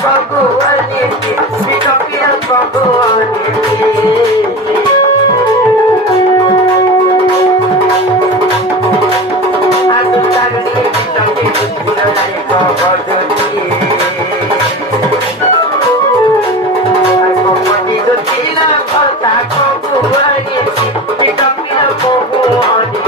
ভগবানে বিটপিয়া ভগবানে আজ তারে বিটপি বুঝলাই ভগবতী আর কপটি দিলা কথা ভগবানে বিটপিয়া ভগবানে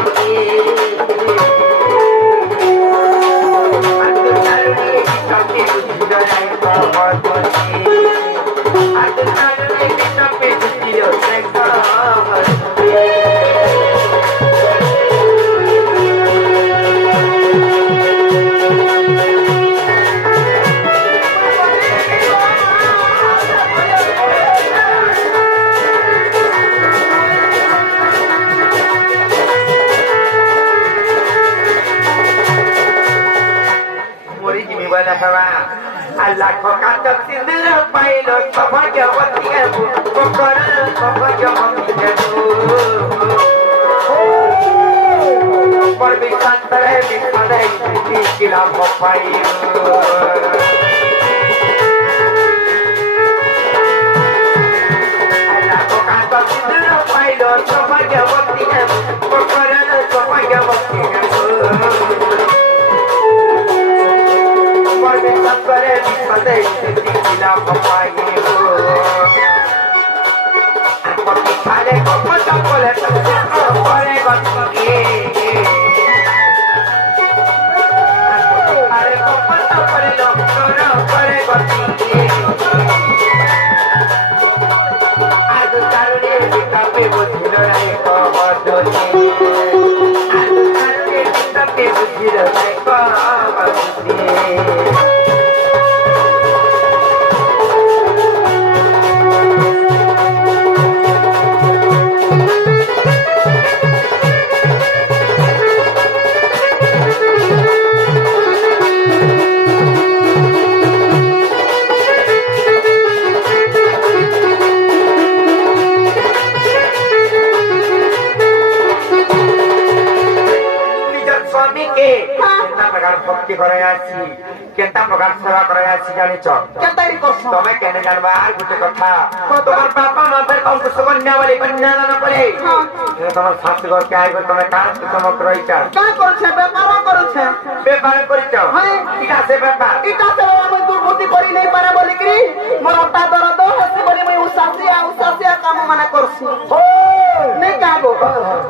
Allah kau kata sendiri pilot bahagia watiamu kokoran bahagia watiamu perbisan terhadap pada ini kira bapayu Allah kau kata sendiri pilot bahagia watiamu kokoran bahagia watiamu Sampai di pada kita papayu, aku pikirkan kau macam boleh boleh bagi. Aku pikirkan kau macam boleh boleh bagi. Aku tahu ni kita berbudi lagi kau berdua. Aku tahu ni kita berbudi lagi kau berdua. ভক্তি করে আছি কেনটা প্রকার সেবা করে আছি জানিছ কেনটাই করছো তুমি কেন জানবা আর গুটে কথা তোমার বাবা মায়ের কষ্ট কন্যা বলে কন্যা না করে তোমার শাশু ঘর কে আইবে তুমি কার চমক রইছা কাজ করছে ব্যাপার করিছ হ্যাঁ ঠিক আছে ব্যাপার ঠিক আছে আমি দুর্গতি করি নাই পারে বলি কি মোর তা দরদ হসি বলি মই উসাসিয়া কাম মানে করছি ও নেই কাগো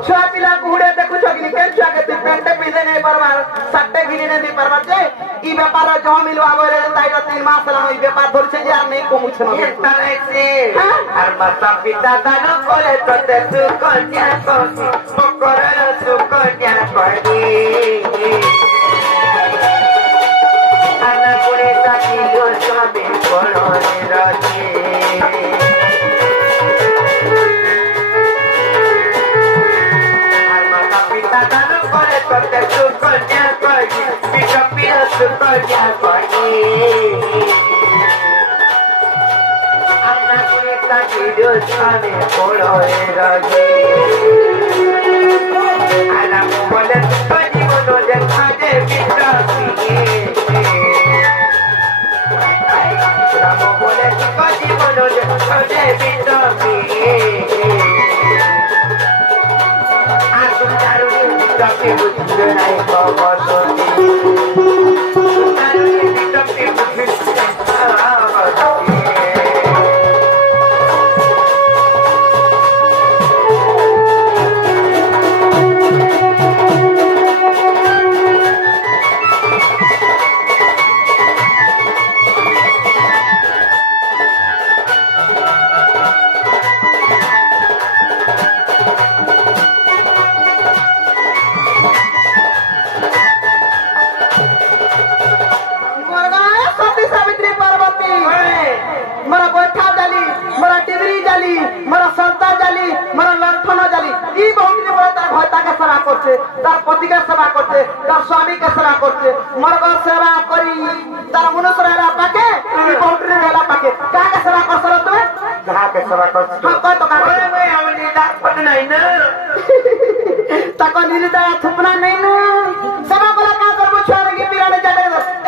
ছুয়া পিলা কুড়ে দেখু ছগলি কেন ছুয়া কে তুই পেন্টে পিলে নাই পারবার সাটে গিনি নাই পারবার যে ই ব্যাপার জমা মিলবা বলে তাইটা 3 মাস হলো এই ব্যাপার ধরছে যে আর নেই কমুছে না তাইছে আর মাতা পিতা দান করে তোতে সুকন্যা করি মকরের সুকন্যা করি আনা করে তাকি সবে পড়নে রাজি আর মাতা পিতা দান করে তোতে সুকন্যা করি বিটপিয়া সুকন্যা করি আনা করে তাকি সবে পড়নে রাজি আনা বলে তুই মনো যে খাজে বিটপি রাম বলে তুই মনো যে খাজে বিটপি আর তুমি দারুণ বিটপি বুঝবে নাই ভগবতী দারুণ বিটপি বুঝবে নাই ভগবতী তার পতিকে সেবা করছে তার স্বামীকে সেবা করছে মর্গ সেবা করি তার মনুষ্য এলা পাকে বৌটরি এলা পাকে কাকে সেবা করছ তুমি যাহাকে সেবা করছ কত কাকে আমি নিদা ফট নাই না তাকে নিদা থুপনা নাই না সেবা বলা কা করব ছড় কি পিরানে যাবে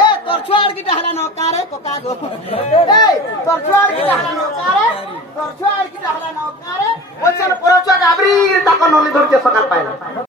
এ তোর ছড় কি ঢালা ন কারে তো কা এই তোর ছুয়ার কি হালানো কারে তোর ছুয়ার কি হালানো কারে বলছেন পরচুয়া গাবরি তাকে নলি ধরতে সকাল পাইলা